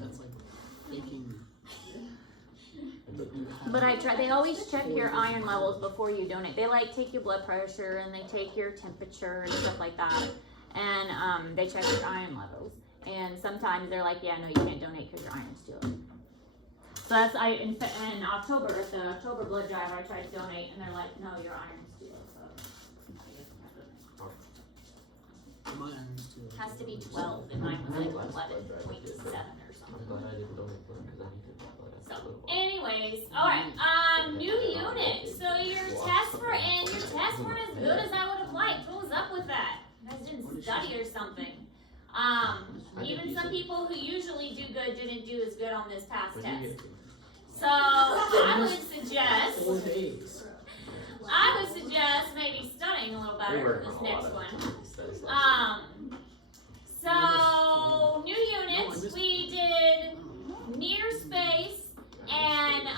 That's like faking. But they always check your iron levels before you donate. They like take your blood pressure and they take your temperature and stuff like that. And they check your iron levels. And sometimes they're like, yeah, no, you can't donate because your iron's too low. So that's, in October, at the October blood drive, I tried to donate and they're like, no, your iron's too low. So I guess I can't donate. My iron's too low. Has to be 12 and mine was like 11.7 or something. I'm glad I didn't donate blood because I needed that blood. So, anyways, alright, new unit. So your tests weren't as good as I would have liked. What was up with that? You guys didn't study or something. Even some people who usually do good didn't do as good on this past test. So I would suggest maybe studying a little better for this next one. So new units, we did near space and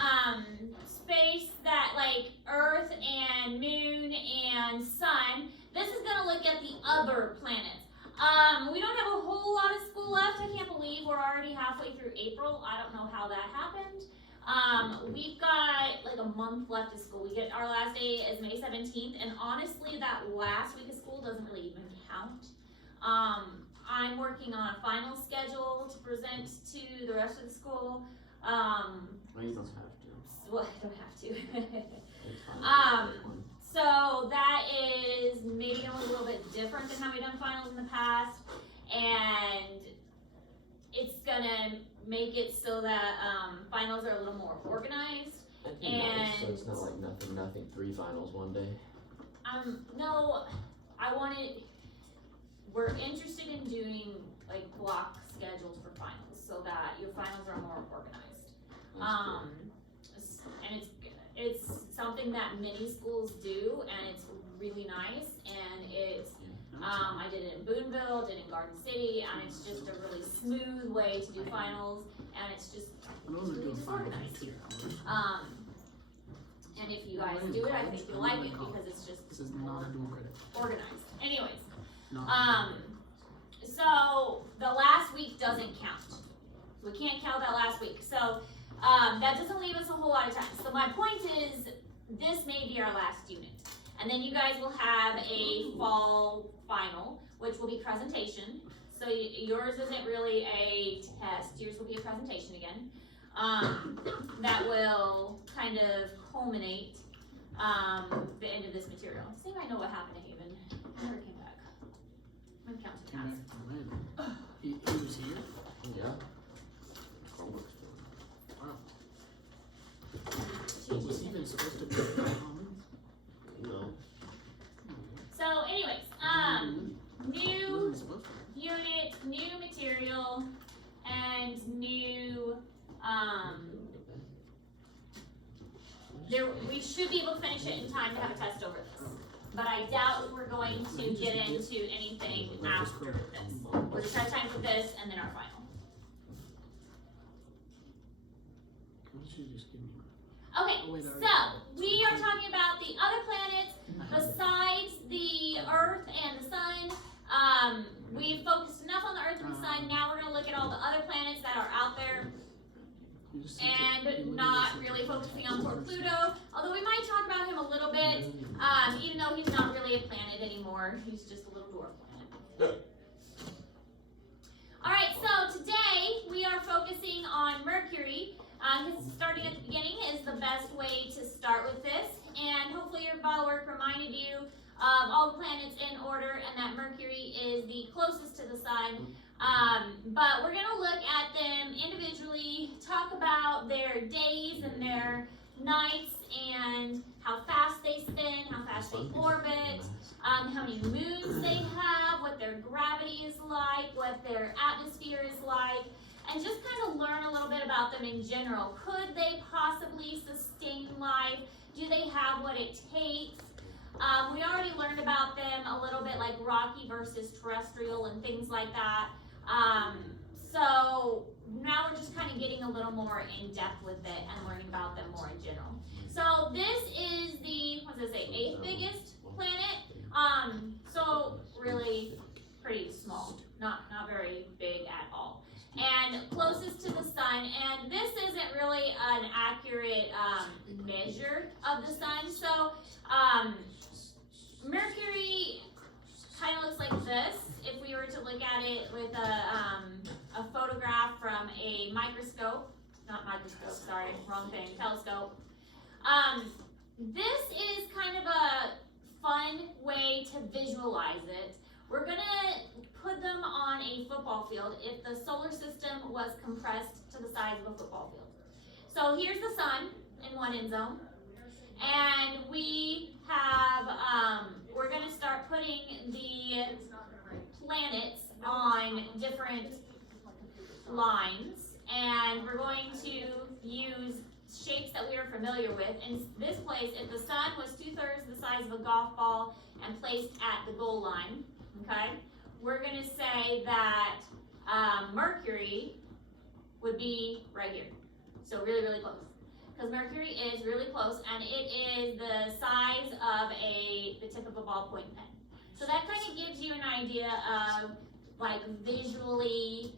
space that like Earth and Moon and Sun. This is gonna look at the other planets. We don't have a whole lot of school left. I can't believe we're already halfway through April. I don't know how that happened. We've got like a month left of school. Our last day is May 17th, and honestly, that last week of school doesn't really even count. I'm working on a final schedule to present to the rest of the school. Well, you don't have to. Well, I don't have to. So that is maybe a little bit different than how we've done finals in the past, and it's gonna make it so that finals are a little more organized. And so it's not like nothing 3 finals one day. No, we're interested in doing like block schedules for finals so that your finals are more organized. And it's something that many schools do, and it's really nice, and it's I did it in Boonville, did it in Garden City, and it's just a really smooth way to do finals, and it's just really disorganized. And if you guys do it, I think you'll like it because it's just more organized. Anyways, so the last week doesn't count. We can't count that last week. So that doesn't leave us a whole lot of time. So my point is, this may be our last unit. And then you guys will have a fall final, which will be presentation. So yours isn't really a test. Yours will be a presentation again. That will kind of culminate the end of this material. Does anybody know what happened to Haven? He never came back. I'm counting tabs. He was here? Yeah. Wow. Was he even supposed to be common? No. So anyways, new unit, new material, and new, we should be able to finish it in time to have a test over this. But I doubt we're going to get into anything after this. We're just have time for this and then our final. Okay, so we are talking about the other planets besides the Earth and the Sun. We've focused enough on the Earth and the Sun. Now we're going to look at all the other planets that are out there and not really focusing on poor Pluto. Although we might talk about him a little bit, even though he's not really a planet anymore. He's just a little dwarf planet. All right, so today we are focusing on Mercury. Starting at the beginning is the best way to start with this, and hopefully your bottle work reminded you of all the planets in order, and that Mercury is the closest to the sun. But we're going to look at them individually, talk about their days and their nights, and how fast they spin, how fast they orbit, how many moons they have, what their gravity is like, what their atmosphere is like, and just kind of learn a little bit about them in general. Could they possibly sustain life? Do they have what it takes? We already learned about them a little bit, like rocky versus terrestrial and things like that. So now we're just kind of getting a little more in depth with it and learning about them more in general. So this is the, what does it say, 8th biggest planet. So really pretty small, not very big at all. and closest to the sun. And this isn't really an accurate measure of the sun. So Mercury kind of looks like this. If we were to look at it with a photograph from a microscope, not microscope, sorry, wrong thing, telescope. This is kind of a fun way to visualize it. We're gonna put them on a football field if the solar system was compressed to the size of a football field. So here's the sun in one end zone, and we have, we're gonna start putting the planets on different lines, and we're going to use shapes that we are familiar with. In this place, if the sun was 2/3 the size of a golf ball and placed at the goal line, okay, we're gonna say that Mercury would be right here. So really, really close. Because Mercury is really close, and it is the size of the tip of a ballpoint pen. So that kind of gives you an idea of like visually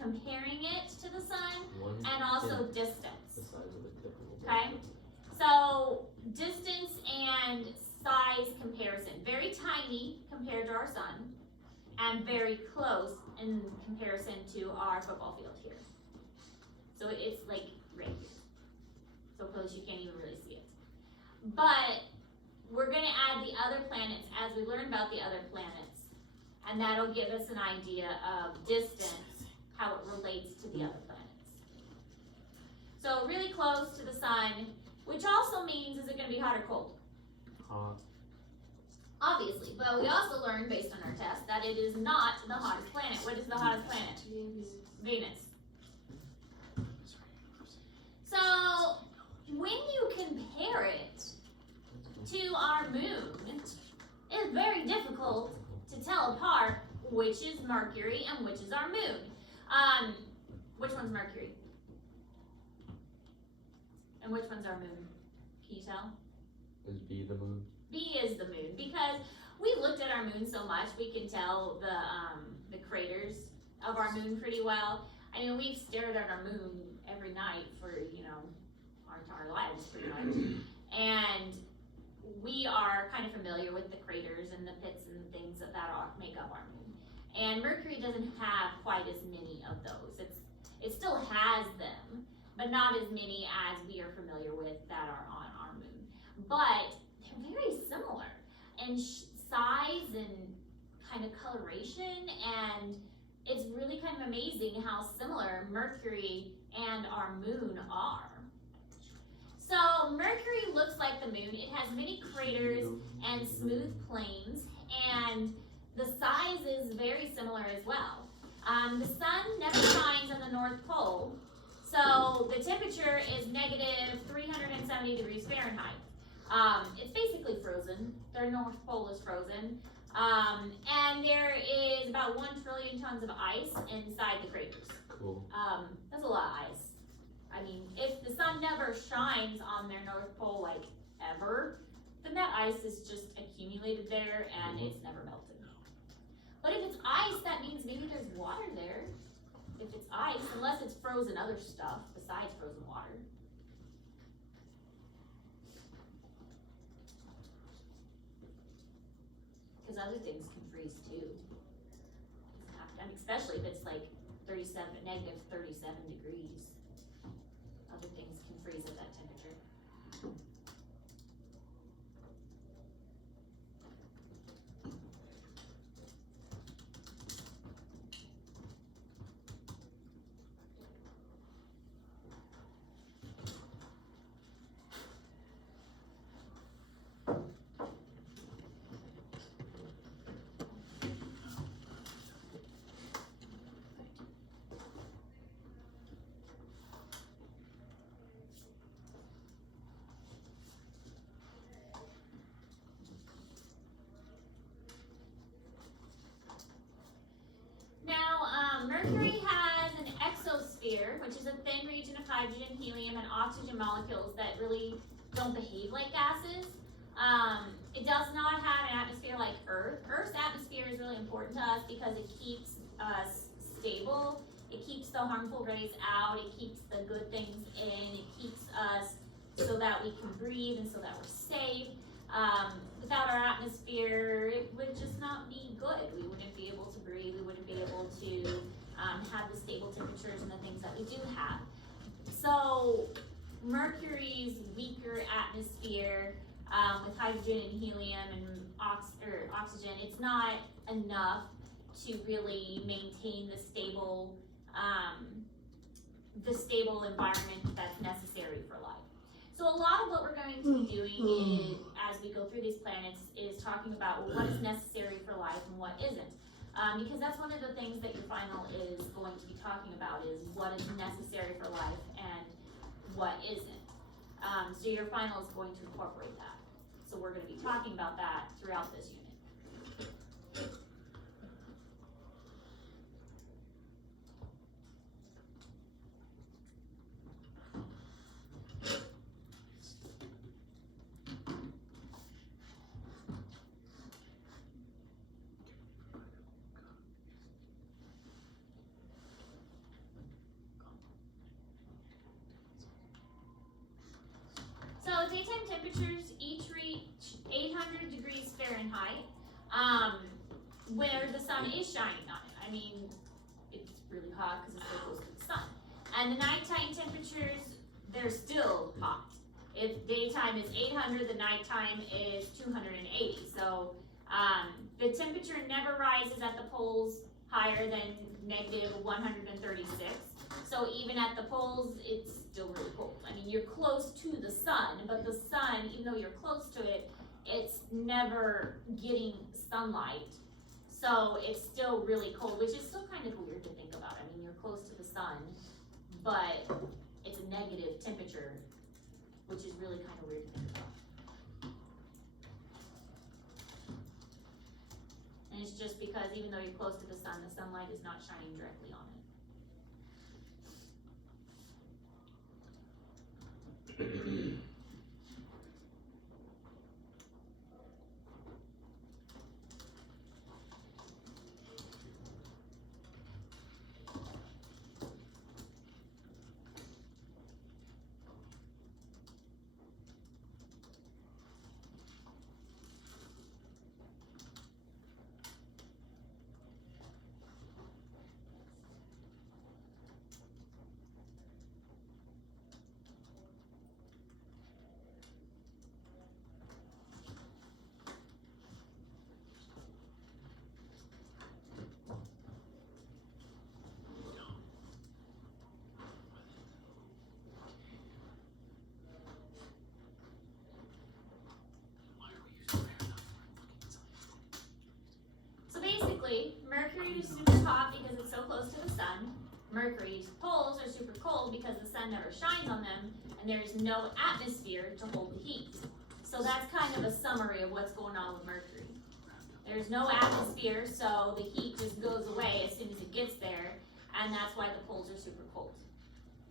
comparing it to the sun and also distance. The size of the tip of a Okay, so distance and size comparison. Very tiny compared to our sun, and very close in comparison to our football field here. So it's like right here. So close you can't even really see it. But we're gonna add the other planets as we learn about the other planets, and that'll give us an idea of distance, how it relates to the other planets. So really close to the sun, which also means, is it gonna be hot or cold? Hot. Obviously, but we also learned based on our test that it is not the hottest planet. What is the hottest planet? Venus. So when you compare it to our moon, it's very difficult to tell apart which is Mercury and which is our moon. Which one's Mercury? And which one's our moon? Can you tell? Is B the moon? B is the moon, because we looked at our moon so much we can tell the craters of our moon pretty well. I mean, we've stared at our moon every night for, you know, our entire lives pretty much. And we are kind of familiar with the craters and the pits and things that make up our moon. And Mercury doesn't have quite as many of those. It still has them, but not as many as we are familiar with that are on our moon. But they're very similar in size and kind of coloration, and it's really kind of amazing how similar Mercury and our moon are. So Mercury looks like the moon. It has many craters and smooth plains, and the size is very similar as well. The sun never shines on the North Pole, so the temperature is negative 370 degrees Fahrenheit. It's basically frozen. Their North Pole is frozen. And there is about 1 trillion tons of ice inside the craters. Cool. That's a lot of ice. I mean, if the sun never shines on their North Pole, like, ever, then that ice is just accumulated there and it's never melted. But if it's ice, that means maybe there's water there. If it's ice, unless it's frozen other stuff besides frozen water. Because other things can freeze too. I mean, especially if it's like negative 37 degrees. Other things can freeze at that temperature. Mercury has an exosphere, which is a thin region of hydrogen, helium, and oxygen molecules that really don't behave like gases. It does not have an atmosphere like Earth. Earth's atmosphere is really important to us because it keeps us stable It keeps the harmful rays out, it keeps the good things in, it keeps us so that we can breathe and so that we're safe. Without our atmosphere, it would just not be good. We wouldn't be able to breathe, we wouldn't be able to have the stable temperatures and the things that we do have. So Mercury's weaker atmosphere with hydrogen and helium and oxygen, it's not enough to really maintain the stable environment that's necessary for life. So a lot of what we're going to be doing is, as we go through these planets, is talking about what is necessary for life and what isn't. Because that's one of the things that your final is going to be talking about, is what is necessary for life and what isn't. So your final is going to incorporate that. So we're going to be talking about that throughout this unit. So daytime temperatures each reach 800 degrees Fahrenheit, where the sun is shining on it. I mean, it's really hot because it's so close to the sun. And the nighttime temperatures, they're still hot. If daytime is 800, the nighttime is 280. So the temperature never rises at the poles higher than negative 136. So even at the poles, it's still really cold. I mean, you're close to the sun, but the sun, even though you're close to it, it's never getting sunlight. So it's still really cold, which is still kind of weird to think about. I mean, you're close to the sun, but it's a negative temperature, which is really kind of weird to think about. And it's just because even though you're close to the sun, the sunlight is not shining directly on it. Mercury is super hot because it's so close to the sun. Mercury's poles are super cold because the sun never shines on them and there's no atmosphere to hold the heat. So that's kind of a summary of what's going on with Mercury. There's no atmosphere, so the heat just goes away as soon as it gets there, and that's why the poles are super cold.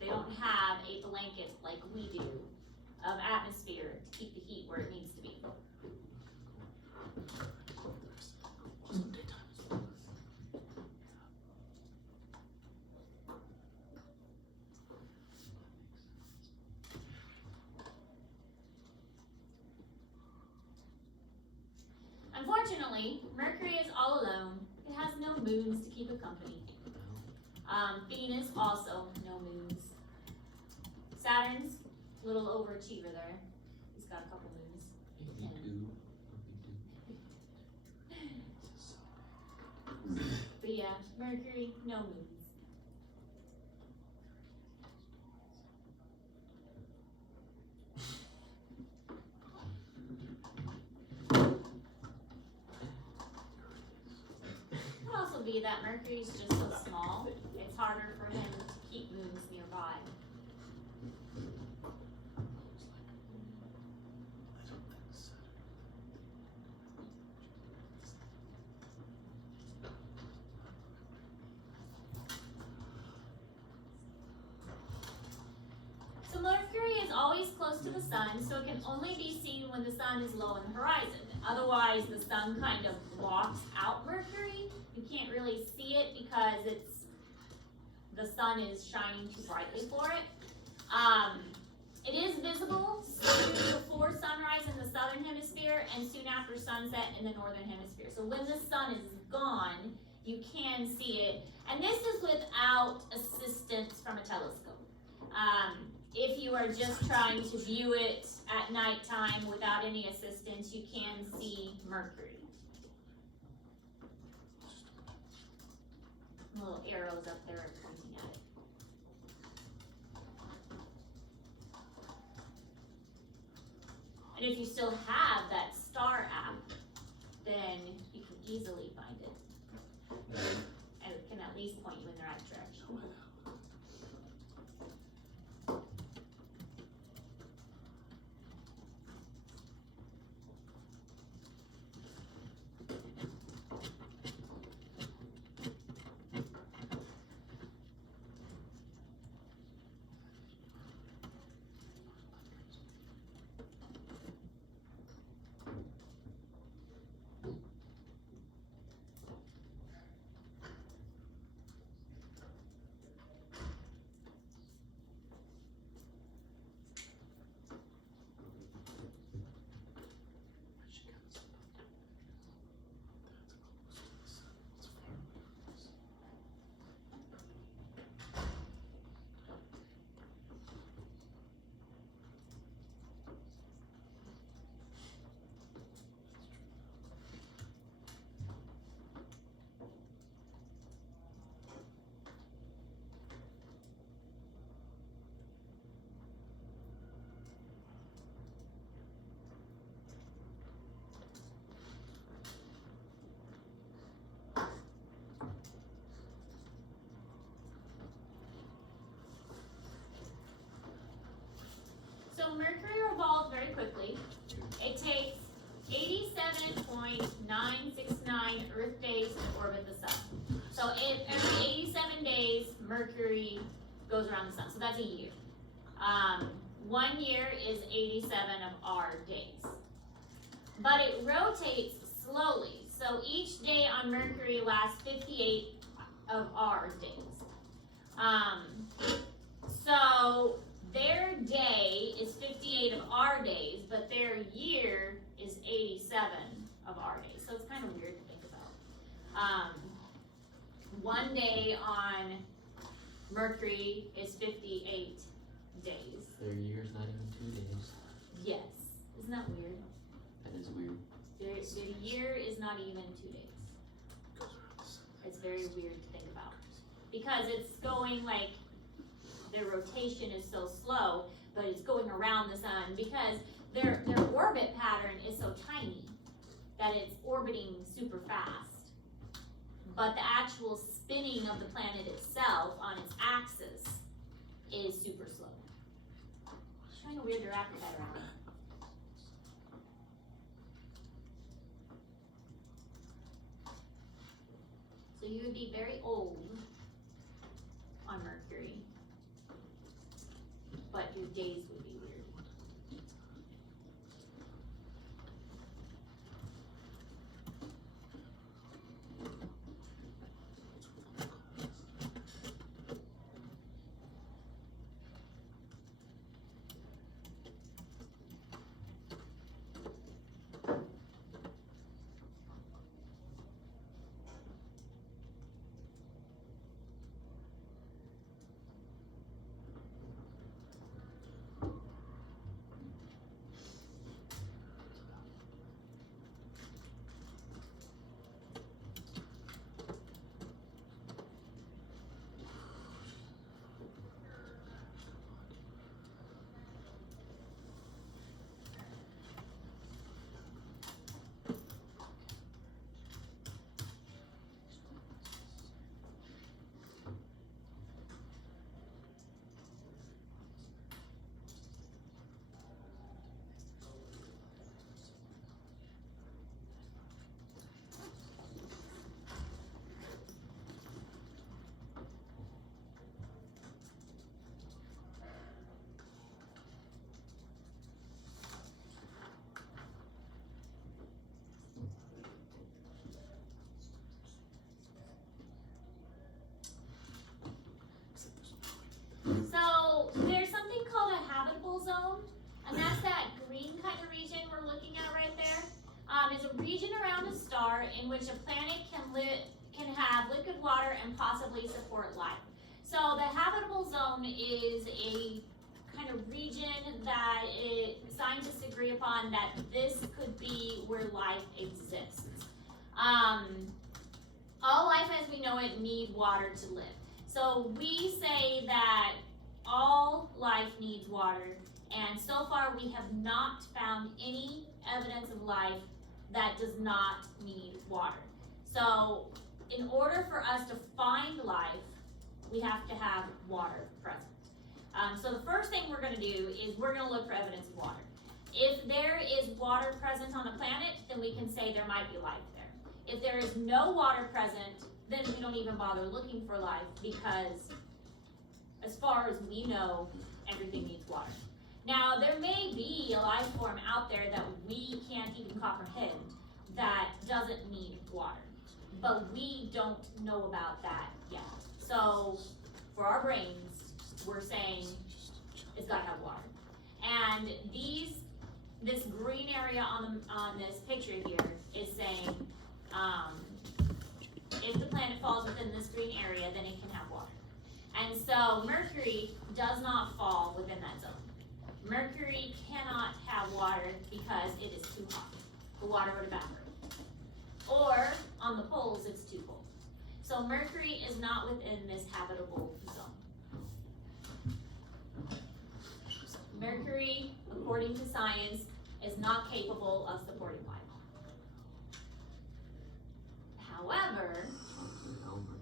They don't have a blanket like we do of atmosphere to keep the heat where it needs to be. Unfortunately, Mercury is all alone. It has no moons to keep it company. Venus also no moons. Saturn's a little overachiever there. He's got a couple moons. But yeah, Mercury, no moons. Could also be that Mercury's just so small, it's harder for him to keep moons nearby. So Mercury is always close to the sun, so it can only be seen when the sun is low on the horizon. Otherwise, the sun kind of blocks out Mercury. You can't really see it because the sun is shining too brightly for it. It is visible soon before sunrise in the southern hemisphere and soon after sunset in the northern hemisphere. So when the sun is gone, you can see it. And this is without assistance from a telescope. If you are just trying to view it at nighttime without any assistance, you can see Mercury. Little arrows up there are pointing at it. And if you still have that star app, then you can easily find it. And it can at least point you in the right direction. So Mercury revolves very quickly. It takes 87.969 Earth days to orbit the sun. So every 87 days, Mercury goes around the sun. So that's a year. 1 year is 87 of our days. But it rotates slowly. So each day on Mercury lasts 58 of our days. So their day is 58 of our days, but their year is 87 of our days. So it's kind of weird to think about. 1 day on Mercury is 58 days. Their year's not even 2 days. Yes. Isn't that weird? That is weird. Their year is not even 2 days. It's very weird to think about. Because it's going like, their rotation is so slow, but it's going around the sun because their orbit pattern is so tiny that it's orbiting super fast. But the actual spinning of the planet itself on its axis is super slow. It's kind of weird to wrap your head around it. So you would be very old on Mercury, but your days would be weird. which a planet can have liquid water and possibly support life. So the habitable zone is a kind of region that scientists agree upon that this could be where life exists. All life as we know it need water to live. So we say that all life needs water, and so far we have not found any evidence of life that does not need water. So in order for us to find life, we have to have water present. So the first thing we're going to do is we're going to look for evidence of water. If there is water present on a planet, then we can say there might be life there. If there is no water present, then we don't even bother looking for life, because as far as we know, everything needs water. Now, there may be a life form out there that we can't even comprehend that doesn't need water, but we don't know about that yet. So for our brains, we're saying it's got to have water. And this green area on this picture here is saying if the planet falls within this green area, then it can have water. And so Mercury does not fall within that zone. Mercury cannot have water because it is too hot. The water would evaporate. Or on the poles, it's too cold. So Mercury is not within this habitable zone. Mercury, according to science, is not capable of supporting life. However,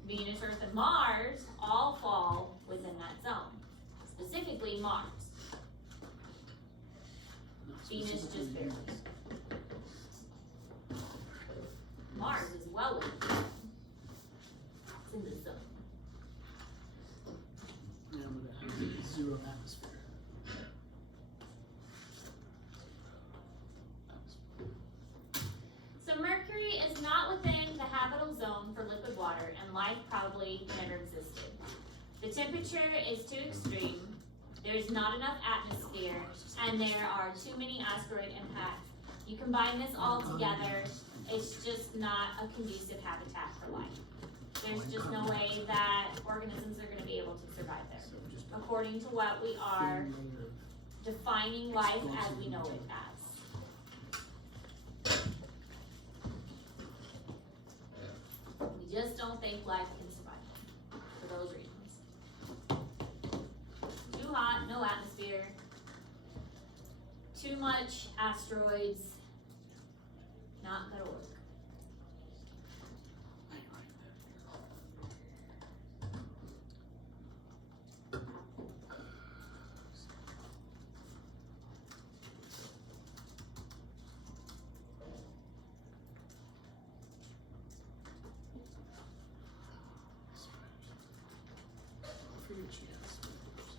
Venus, Earth, and Mars all fall within that zone. Specifically Mars. Venus just barely. Mars is well within the zone. It's in the zone. Yeah, but it has zero atmosphere. So Mercury is not within the habitable zone for liquid water, and life probably never existed. The temperature is too extreme, there's not enough atmosphere, and there are too many asteroid impacts. You combine this all together, it's just not a conducive habitat for life. There's just no way that organisms are going to be able to survive there, according to what we are defining life as we know it as. We just don't think life can survive for those reasons. Too hot, no atmosphere, too much asteroids, not gonna work. I forget she has spectacles.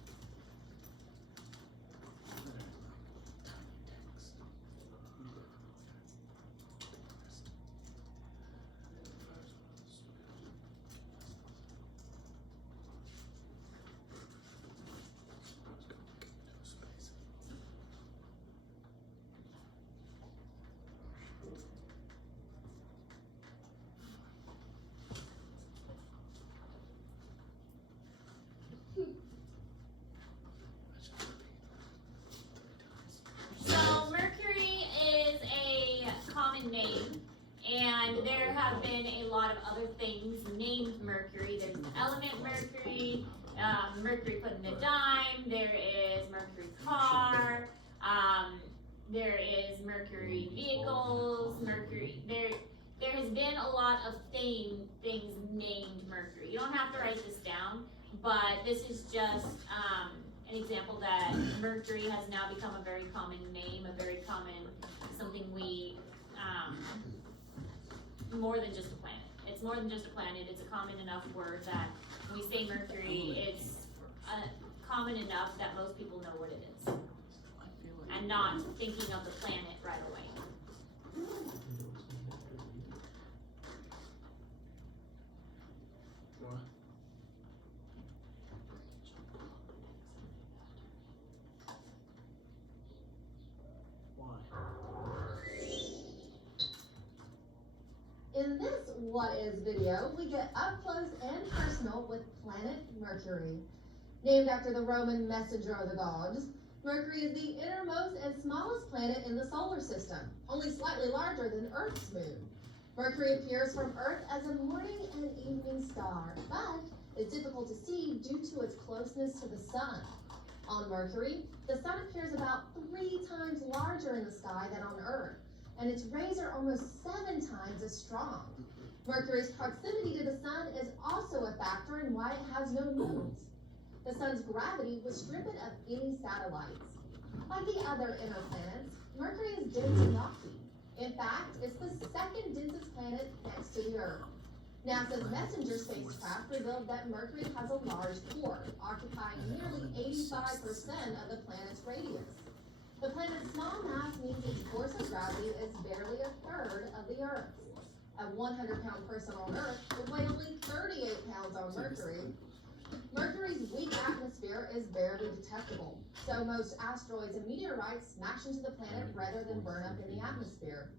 Tiny tanks. So Mercury is a common name, and there have been a lot of other things named Mercury. There's the element Mercury, Mercury put in a dime, there is Mercury car, there is Mercury vehicles, Mercury, there has been a lot of things named Mercury. You don't have to write this down, but this is just an example that Mercury has now become a very common name, a very common, something we, more than just a planet. It's more than just a planet, it's a common enough word that when we say Mercury, it's common enough that most people know what it is. And not thinking of the planet right away. What? Why? In this What is video? We get up close and personal with planet Mercury. Named after the Roman messenger of the gods, Mercury is the innermost and smallest planet in the solar system, only slightly larger than Earth's moon. Mercury appears from Earth as a morning and evening star, but is difficult to see due to its closeness to the sun. On Mercury, the sun appears about 3 times larger in the sky than on Earth, and its rays are almost 7 times as strong. Mercury's proximity to the sun is also a factor in why it has no moons. The sun's gravity would strip it of any satellites. Like the other inner planets, Mercury is dense and rocky. In fact, it's the second densest planet next to the Earth. NASA's Messenger spacecraft revealed that Mercury has a large core, occupying nearly 85% of the planet's radius. The planet's small mass means its force of gravity is barely a third of the Earth's. A 100-pound person on Earth would weigh only 38 pounds on Mercury. Mercury's weak atmosphere is barely detectable, so most asteroids and meteorites smash into the planet rather than burn up in the atmosphere.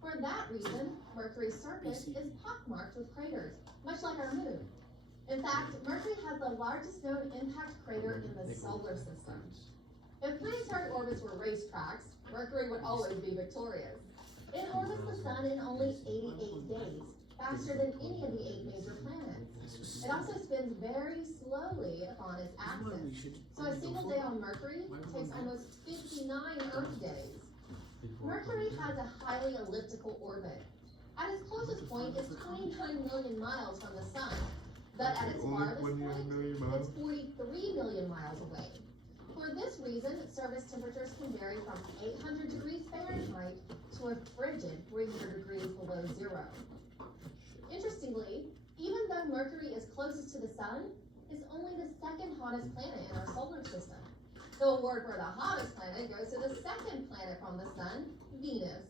For that reason, Mercury's surface is pockmarked with craters, much like our moon. In fact, Mercury has the largest known impact crater in the solar system. If planetary orbits were racetracks, Mercury would always be victorious. It orbits the sun in only 88 days, faster than any of the 8 major planets. It also spins very slowly upon its axis, so a single day on Mercury takes almost 59 Earth days. Mercury has a highly elliptical orbit. At its closest point, it's 29 million miles from the sun, but at its farthest point, it's 43 million miles away. For this reason, surface temperatures can vary from 800 degrees Fahrenheit to a frigid 300 degrees below zero. Interestingly, even though Mercury is closest to the sun, it's only the second hottest planet in our solar system. The award for the hottest planet goes to the second planet from the sun, Venus.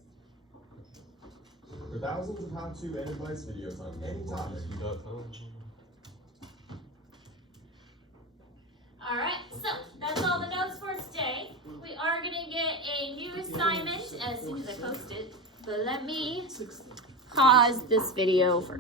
For thousands of how-to and advice videos on any topic, Alright, so that's all the notes for today. We are going to get a new assignment as soon as I post it, but let me pause this video first.